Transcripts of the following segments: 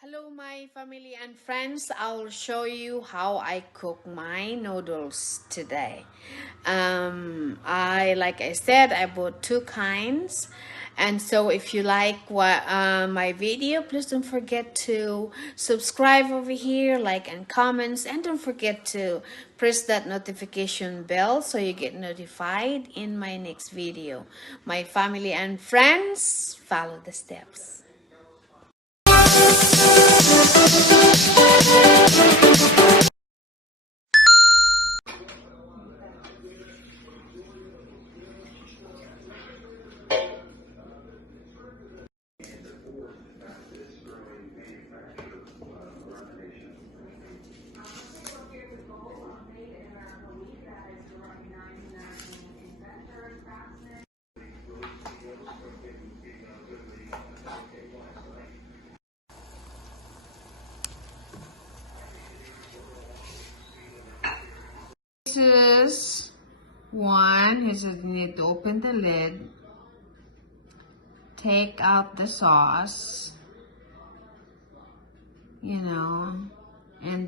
Hello my family and friends, I'll show you how I cook my noodles today. Like I said, I bought two kinds, and so if you like my video, please don't forget to subscribe over here, like and comments, and don't forget to press that notification bell so you get notified in my next video. My family and friends, follow the steps. This is one. You need to open the lid, take out the sauce, and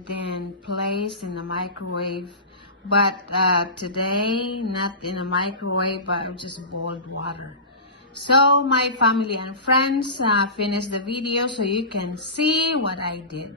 then place in the microwave. But today, not in a microwave, but just boiled water. So my family and friends, finish the video so you can see what I did.